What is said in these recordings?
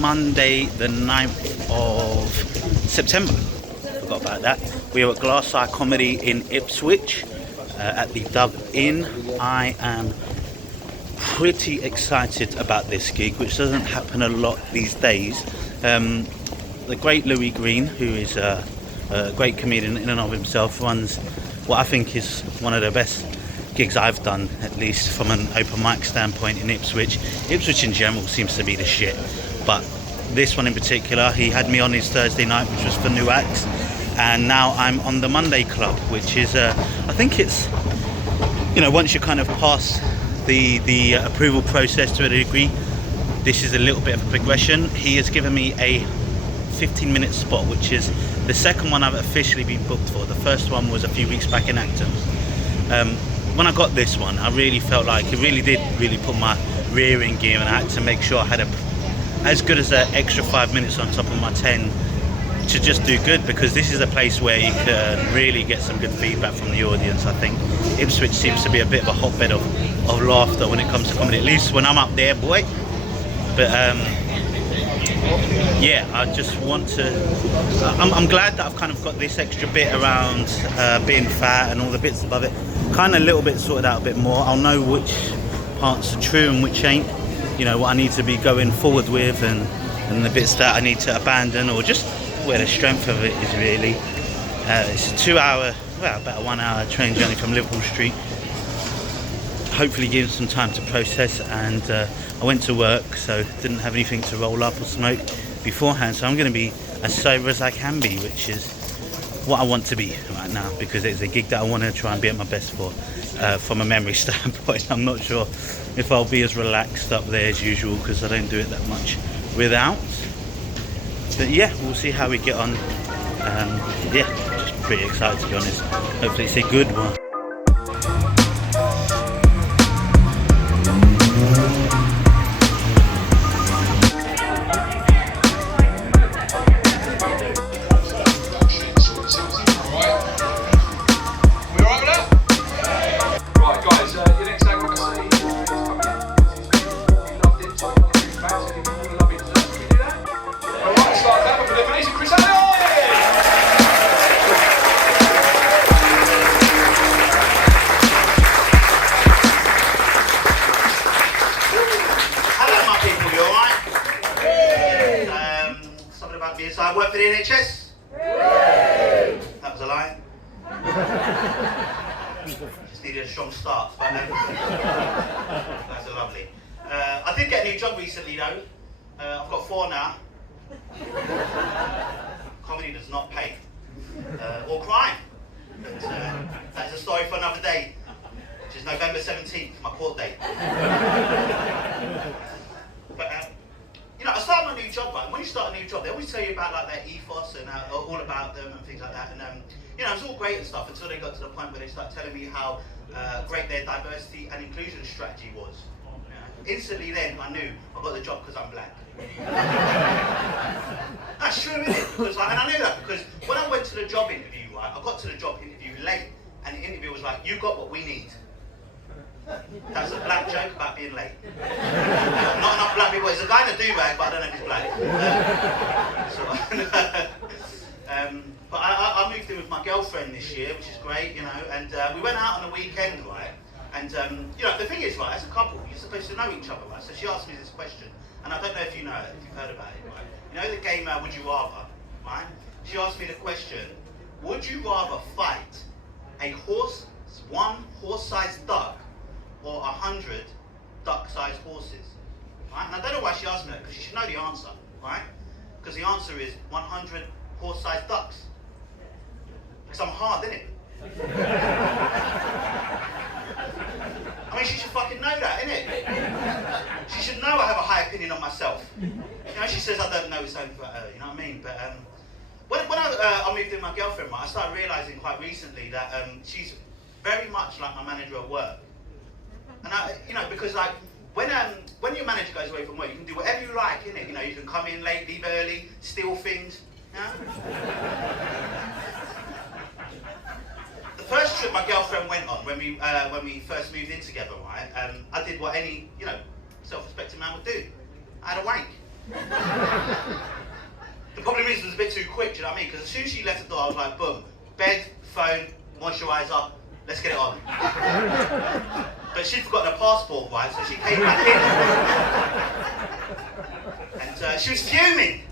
Monday the 9th of September. Forgot about that. We are at Glass Eye Comedy in Ipswich at the Dove Inn. I am pretty excited about this gig, which doesn't happen a lot these days. The great Louis Green, who is a great comedian in and of himself, runs what I think is one of the best gigs I've done, at least from an open mic standpoint in Ipswich. Ipswich in general seems to be the shit, but this one in particular, he had me on his Thursday night, which was for new acts, and now I'm on the Monday Club, which is, I think it's, you know, once you kind of pass the approval process to a degree, this is a little bit of a progression. He has given me a 15-minute spot, which is the second one I've officially been booked for. The first one was a few weeks back in Acton. When I got this one, I really felt like it really did put my rear in gear, and I had to make sure I had as good as an extra 5 minutes on top of my 10 to just do good, because this is a place where you can really get some good feedback from the audience. I think Ipswich seems to be a bit of a hotbed of laughter when it comes to comedy, at least when I'm up there, boy. But yeah, I just want to, I'm glad that I've kind of got this extra bit around being fat and all the bits above it kind of a little bit sorted out a bit more. I'll know which parts are true and which ain't, you know, what I need to be going forward with, and the bits that I need to abandon, or just where the strength of it is really. It's a 2 hour, well, about a 1 hour train journey from Liverpool Street. Hopefully give some time to process, and I went to work, so didn't have anything to roll up or smoke beforehand, so I'm going to be as sober as I can be, which is what I want to be right now, because it's a gig that I want to try and be at my best for. From a memory standpoint, I'm not sure if I'll be as relaxed up there as usual, because I don't do it that much without. But yeah, we'll see how we get on. Yeah, just pretty excited, to be honest. Hopefully it's a good one. I work for the NHS. That was a lie. Just needed a strong start, but that's a lovely. I did get a new job recently though. I've got 4 now. Comedy does not pay. Or crime. But, that's a story for another day, which is November 17th, my court date. But, you know, I started my new job, right? When you start a new job, they always tell you about like their ethos and all about them and things like that. And you know, it's all great and stuff until they got to the point where they start telling me how great their diversity and inclusion strategy was. Instantly, then I knew I got the job because I'm black. That's true, isn't it? Because and I knew that because when I went to the job interview, right, I got to the job interview late, and the interview was like, "You got what we need." That's a black joke about being late. Not enough black people. It's a guy in a do-rag, but I don't know if he's black. But I moved in with my girlfriend this year, which is great, you know, and we went out on a weekend, right? And, you know, the thing is, right, as a couple, you're supposed to know each other, right? So she asked me this question, and I don't know if you know it, if you've heard about it, right? You know the game Would You Rather, right? She asked me the question, would you rather fight one horse-sized duck or 100 duck-sized horses? Right? And I don't know why she asked me that, because you should know the answer, right? Because the answer is 100 horse-sized ducks. Because I'm hard, innit? I mean, she should fucking know that, innit? She should know I have a high opinion on myself. You know, she says I don't know it's only for her, you know what I mean? But when I moved in with my girlfriend, right, I started realising quite recently that she's very much like my manager at work. And you know, because like when your manager goes away from work, you can do whatever you like, innit? You know, you can come in late, leave early, steal things. Yeah? The first trip my girlfriend went on when we first moved in together, right? I did what any, you know, self-respecting man would do. I had a wank. The problem is it was a bit too quick, do you know what I mean? Because as soon as she left the door, I was like, boom, bed, phone, moisturiser, let's get it on. But she'd forgotten her passport, right? So she came back in. And she was fuming,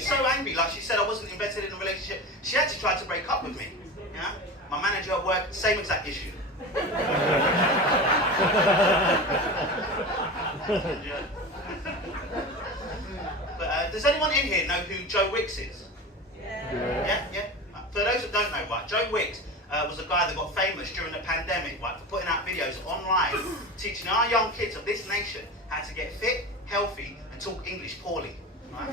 so angry. Like she said I wasn't invested in a relationship. She actually tried to break up with me. You know? My manager at work, same exact issue. Yeah. But does anyone in here know who Joe Wicks is? Yeah. For those that don't know, right, Joe Wicks was a guy that got famous during the pandemic, right, for putting out videos online, teaching our young kids of this nation how to get fit, healthy, and talk English poorly. Right?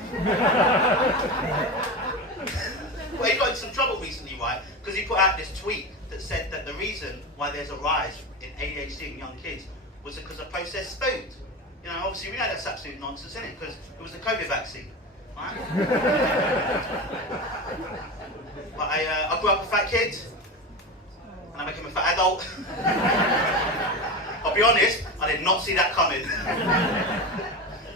Well, he got in some trouble recently, right, because he put out this tweet that said that the reason why there's a rise in ADHD in young kids was because of processed food. You know, obviously we know that's absolute nonsense, isn't it? Because it was the COVID vaccine, right? But I grew up a fat kid, and I became a fat adult. I'll be honest, I did not see that coming.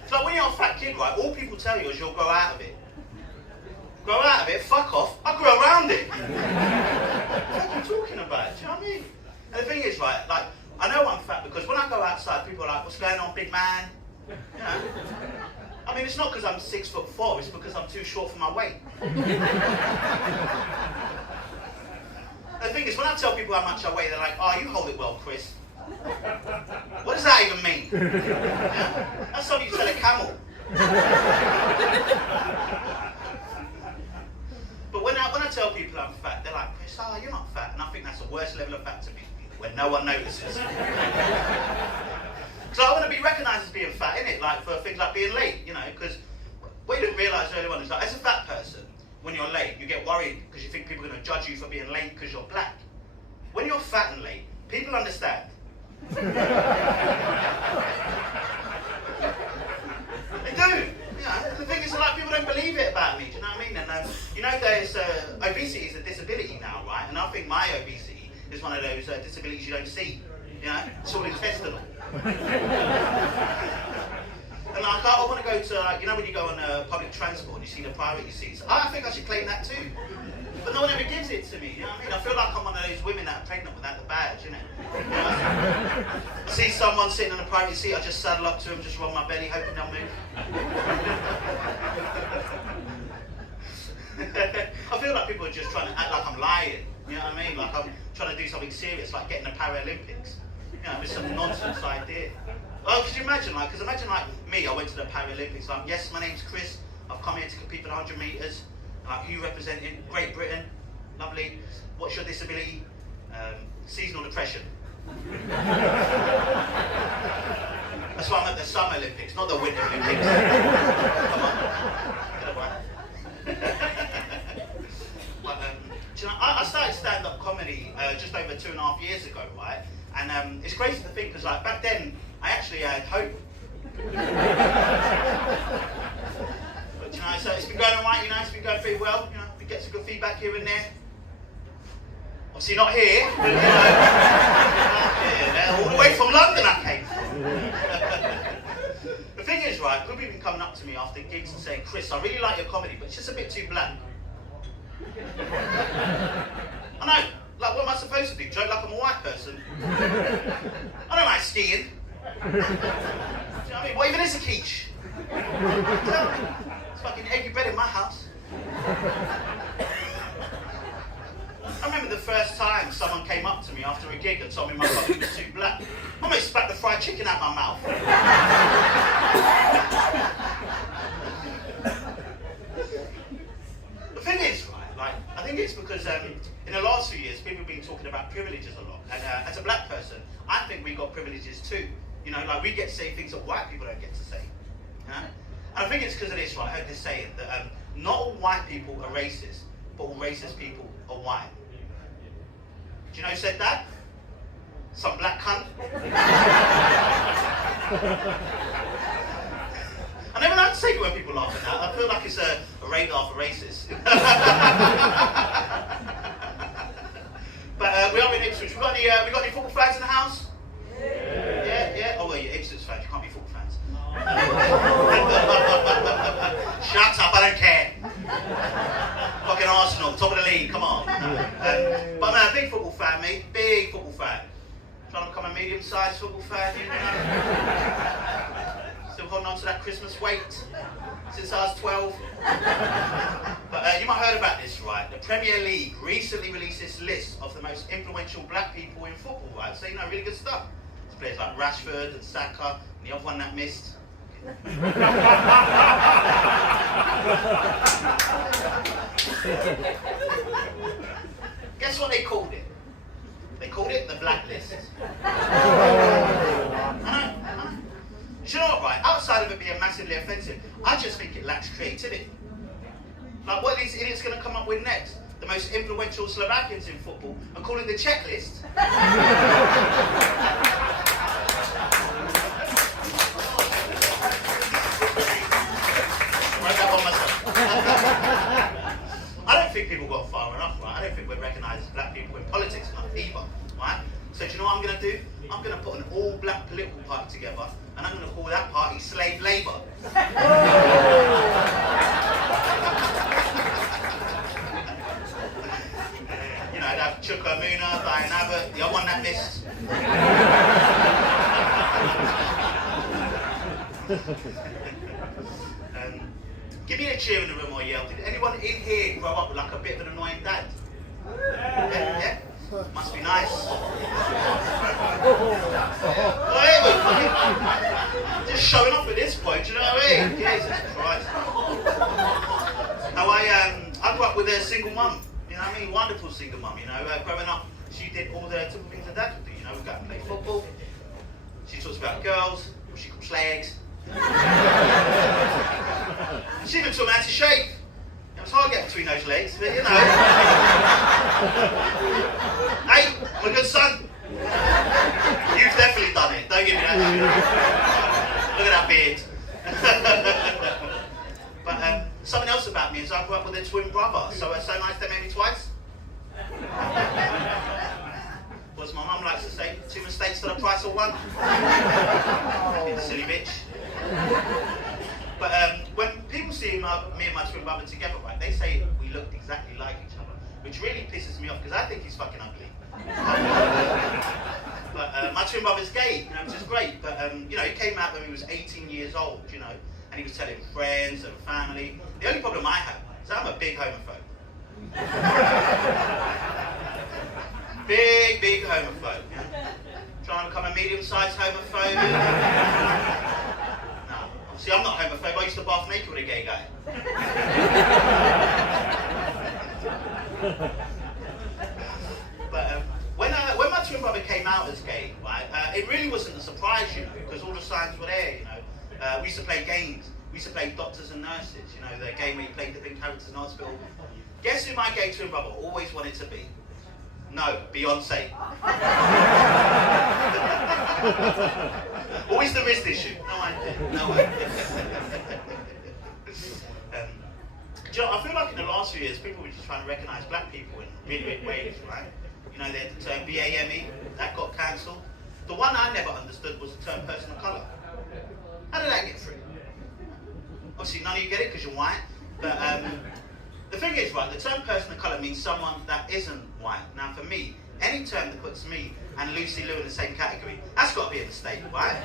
So like when you're a fat kid, right, all people tell you is you'll grow out of it. Grow out of it? Fuck off. I grew around it. What are you talking about? Do you know what I mean? And the thing is, right, like, I know I'm fat because when I go outside, people are like, what's going on, big man? You know? I mean, it's not because I'm 6'4", it's because I'm too short for my weight. And the thing is, when I tell people how much I weigh, they're like, oh, you hold it well, Chris. What does that even mean? Yeah? That's something you tell a camel. But when I tell people I'm fat, they're like, Chris, oh, you're not fat. And I think that's the worst level of fat to be, when no one notices. So I want to be recognised as being fat, innit? Like for things like being late, you know, because what you didn't realise earlier on is like, as a fat person, when you're late, you get worried because you think people are going to judge you for being late because you're black. When you're fat and late, people understand. They do. You know, the thing is, a lot of people don't believe it about me. Do you know what I mean? And you know, there's obesity is a disability now, right? And I think my obesity is one of those disabilities you don't see. You know, it's all intestinal. And like, I want to go to, like, you know, when you go on public transport and you see the priority seats. I think I should claim that too. But no one ever gives it to me, you know what I mean? I feel like I'm one of those women that are pregnant without the badge, you know? You know, I see someone sitting on a priority seat, I just saddle up to them, just roll my belly, hoping they'll move. I feel like people are just trying to act like I'm lying, you know what I mean? Like I'm trying to do something serious, like getting the Paralympics, you know, with some nonsense idea. Oh, could you imagine, like, because imagine, like, me, I went to the Paralympics, like, yes, my name's Chris, I've come here to compete for the 100 metres, like, you representing Great Britain, lovely, what's your disability? Seasonal depression. That's why I'm at the Summer Olympics, not the Winter Olympics. Come on, get away. But, do you know, I started stand-up comedy just over 2.5 years ago, right? And it's crazy to think, because like back then, I actually had hope. But you know, so it's been going alright, you know, it's been going pretty well, you know, we get some good feedback here and there. Obviously not here, but you know, yeah, all the way from London I came. The thing is, right, people have been coming up to me after gigs and saying, Chris, I really like your comedy, but it's just a bit too bland. I know, like, what am I supposed to do? Joke like I'm a white person? I don't like skiing. Do you know what I mean? What even is a quiche? It's fucking eggy bread in my house. I remember the first time someone came up to me after a gig and told me my comedy was too black. I almost spat the fried chicken out my mouth. The thing is, right, like, I think it's because in the last few years, people have been talking about privileges a lot. And as a black person, I think we got privileges too. You know, like, we get to say things that white people don't get to say. You know? And I think it's because of this, right? I heard this saying that not all white people are racist, but all racist people are white. Do you know who said that? Some black cunt. I never know how to take it when people laugh at that. I feel like it's a radar for racists. But we are in Ipswich. We got any football fans in the house? Yeah. Oh well, you're Ipswich fans. You can't be football fans. Trying to become a medium-sized football fan, you know. Still holding on to that Christmas weight since I was 12. But you might have heard about this, right? The Premier League recently released this list of the most influential black people in football, right? So, you know, really good stuff. There's players like Rashford and Saka, and the other one that missed. Guess what they called it? They called it the blacklist. I know. You know what, right? Outside of it being massively offensive, I just think it lacks creativity. Like, what are these idiots going to come up with next? The most influential Slovakians in football and call it the checklist? I don't think people got far enough, right? I don't think we're recognised as black people in politics enough either, right? So do you know what I'm going to do? I'm going to put an all-black political party together, and I'm going to call that party Slave Labour. You know, I'd have Chuka Umunna, Diane Abbott, the other one that missed. Give me a cheer in the room or yell. Did anyone in here grow up with like a bit of an annoying dad? Yeah? Must be nice. Just showing off at this point, do you know what I mean? Jesus Christ. Now I grew up with a single mum, you know what I mean? Wonderful single mum, you know. Growing up, she did all the typical things a dad would do, you know. We'd go and play football. She talks about girls, what she calls slags. She even taught me how to shave. It was hard to get between those legs, but you know. Hey, my good son. You've definitely done it. Don't give me that shit. Look at that beard. But something else about me is I grew up with a twin brother, so it's so nice they made me twice. As my mum likes to say, 2 mistakes for the price of 1. You silly bitch. But when people see me and my twin brother together, right, they say we look exactly like each other, which really pisses me off because I think he's fucking ugly. But my twin brother's gay, you know, which is great. But you know, he came out when he was 18 years old, you know, and he was telling friends and family. The only problem I have is I'm a big homophobe. Big homophobe. You know? Trying to become a medium-sized homophobe. No. See, I'm not homophobe. I used to bath naked with a gay guy. But when my twin brother came out as gay, right, it really wasn't a surprise, you know, because all the signs were there, you know. We used to play games. We used to play doctors and nurses, you know, the game where you played different characters in hospital. Guess who my gay twin brother always wanted to be? No, Beyonce. Always the wrist issue. No idea. Do you know, I feel like in the last few years, people were just trying to recognise black people in really big ways, right? You know, they had the term BAME, that got cancelled. The one I never understood was the term person of colour. How did that get through? Obviously, none of you get it because you're white, but the thing is, right, the term person of colour means someone that isn't white. Now, for me, any term that puts me and Lucy Liu in the same category, that's got to be a mistake, right?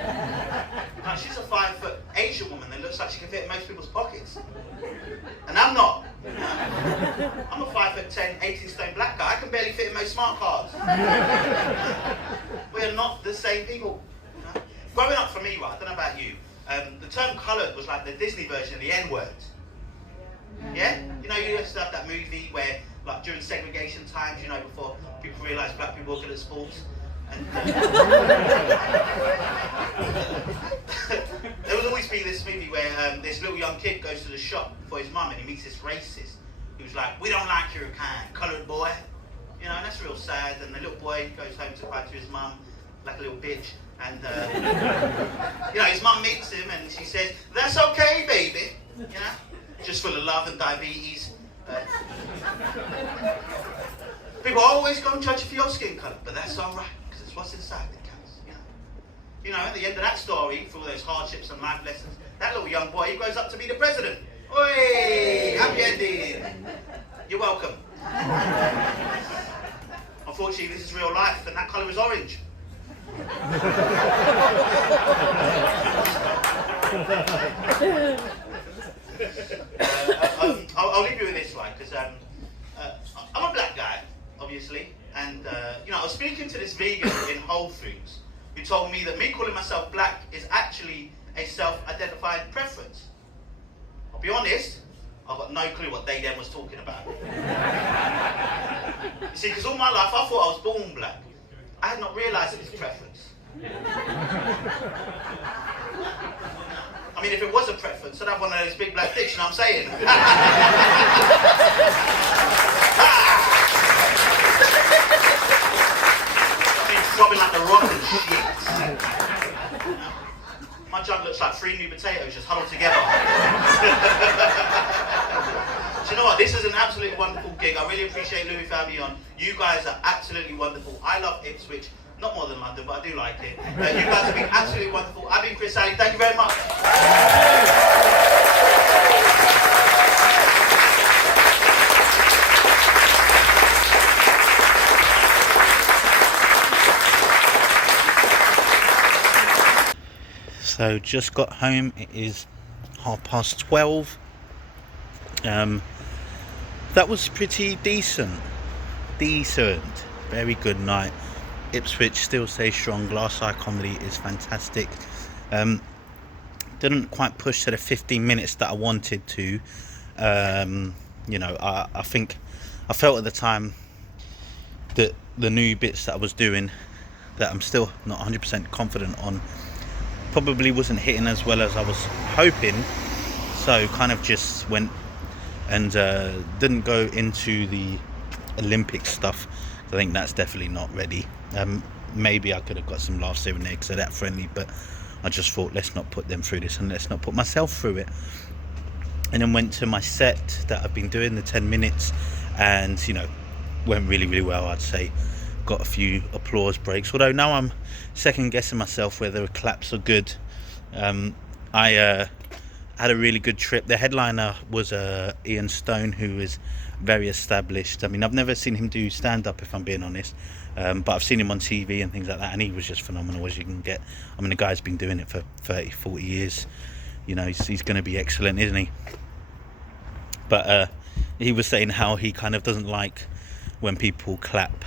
Now, she's a 5-foot Asian woman that looks like she can fit in most people's pockets. And I'm not. You know? I'm a 5'10", 18-stone black guy. I can barely fit in most smart cars. We are not the same people. You know? Growing up for me, right, I don't know about you, the term coloured was like the Disney version of the N-word. Yeah? You know, you used to have that movie where, like, during segregation times, you know, before people realised black people were good at sports. And there would always be this movie where this little young kid goes to the shop for his mum and he meets this racist who's like, "We don't like your kind, coloured boy." You know, and that's real sad. And the little boy goes home to cry to his mum like a little bitch. And, you know, his mum meets him and she says, "That's okay, baby." You know? Just full of love and diabetes. People always go and judge you for your skin colour, but that's all right, because it's what's inside that counts, you know. You know, at the end of that story, for all those hardships and life lessons, that little young boy, he grows up to be the president. Oi! Happy ending! You're welcome. Unfortunately, this is real life, and that colour is orange. I'll leave you with this, like, because I'm a black guy, obviously, and you know, I was speaking to this vegan in Whole Foods who told me that me calling myself black is actually a self-identified preference. I'll be honest, I've got no clue what they then was talking about. You see, because all my life I thought I was born black. I had not realised it was preference. I mean, if it was a preference, I'd have one of those big black dicks, you know what I'm saying? I've been throbbing like the rock and shit. My jug looks like 3 new potatoes just huddled together. Do you know what? This is an absolutely wonderful gig. I really appreciate Louis for having me on. You guys are absolutely wonderful. I love Ipswich. Not more than London, but I do like it. You guys have been absolutely wonderful. I've been Chris Alley. Thank you very much. So just got home. It is 12:30. That was pretty decent. Very good night. Ipswich still stays strong. Glass Eye Comedy is fantastic. Didn't quite push to the 15 minutes that I wanted to. You know, I think I felt at the time that the new bits that I was doing, that I'm still not 100% confident on, probably wasn't hitting as well as I was hoping. So kind of just went and didn't go into the Olympic stuff. I think that's definitely not ready. Maybe I could have got some laughs here and there because they're that friendly, but I just thought, let's not put them through this and let's not put myself through it. And then went to my set that I've been doing, the 10 minutes, and you know, went really, really well, I'd say. Got a few applause breaks, although now I'm second guessing myself whether claps are good. I had a really good trip. The headliner was Ian Stone, who is very established. I mean, I've never seen him do stand-up, if I'm being honest, but I've seen him on TV and things like that, and he was just phenomenal as you can get. I mean, the guy's been doing it for 30-40 years. You know, he's going to be excellent, isn't he? But he was saying how he kind of doesn't like when people clap,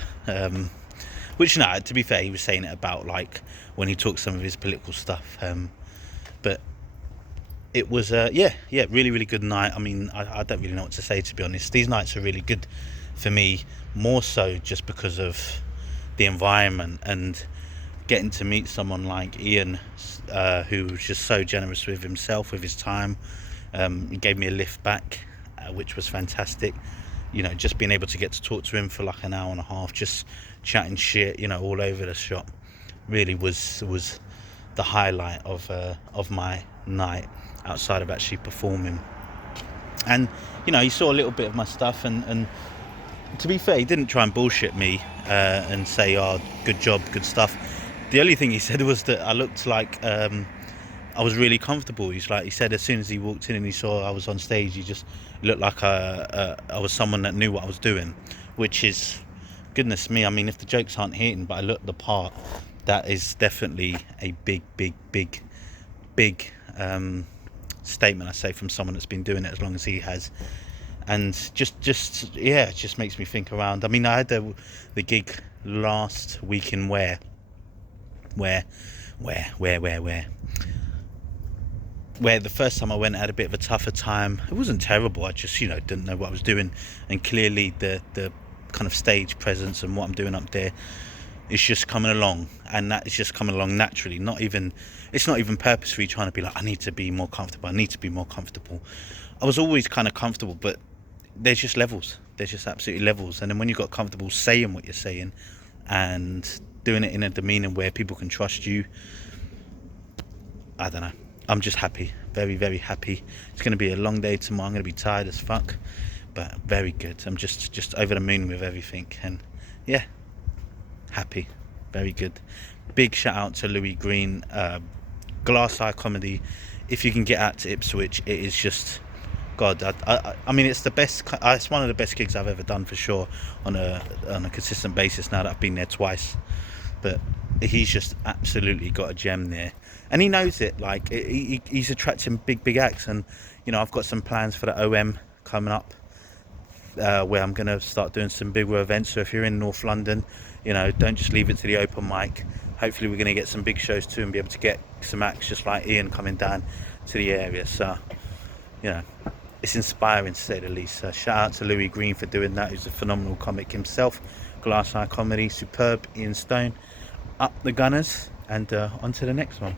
which, no, to be fair, he was saying it about like when he talks some of his political stuff, but it was yeah, really, really good night. I mean, I don't really know what to say, to be honest. These nights are really good for me, more so just because of the environment and getting to meet someone like Ian, who was just so generous with himself, with his time. He gave me a lift back, which was fantastic. You know, just being able to get to talk to him for like an hour and a half, just chatting shit, you know, all over the shop, really was the highlight of my night, outside of actually performing. And you know, he saw a little bit of my stuff, and to be fair, he didn't try and bullshit me and say, oh, good job, good stuff. The only thing he said was that I looked like I was really comfortable. He said as soon as he walked in and he saw I was on stage, he just looked like I was someone that knew what I was doing, which is, goodness me, I mean, if the jokes aren't hitting but I look the part, that is definitely a big statement, I say, from someone that's been doing it as long as he has. And just yeah, it just makes me think around. I mean, I had the gig last week in where the first time I went, I had a bit of a tougher time. It wasn't terrible, I just, you know, didn't know what I was doing, and clearly the kind of stage presence and what I'm doing up there is just coming along, and that is just coming along naturally. It's not even purposefully trying to be like, I need to be more comfortable. I was always kind of comfortable, but there's just levels. There's just absolutely levels. And then when you got comfortable saying what you're saying and doing it in a demeanor where people can trust you, I don't know. I'm just happy, very, very happy. It's going to be a long day tomorrow. I'm going to be tired as fuck, but very good. I'm just over the moon with everything, and yeah, happy, very good. Big shout out to Louis Green, Glass Eye Comedy. If you can get out to Ipswich, it is just, God, I mean, it's the best. It's one of the best gigs I've ever done, for sure, on a consistent basis. Now that I've been there twice, but he's just absolutely got a gem there, and he knows it. Like he's attracting big acts, and I've got some plans for the OM coming up, where I'm going to start doing some bigger events. So if you're in North London, don't just leave it to the open mic. Hopefully we're going to get some big shows too, and be able to get some acts just like Ian coming down to the area. So it's inspiring to say the least. Shout out to Louis Green for doing that, who's a phenomenal comic himself. Glass Eye Comedy, superb. Ian Stone, up the Gunners, and on to the next one.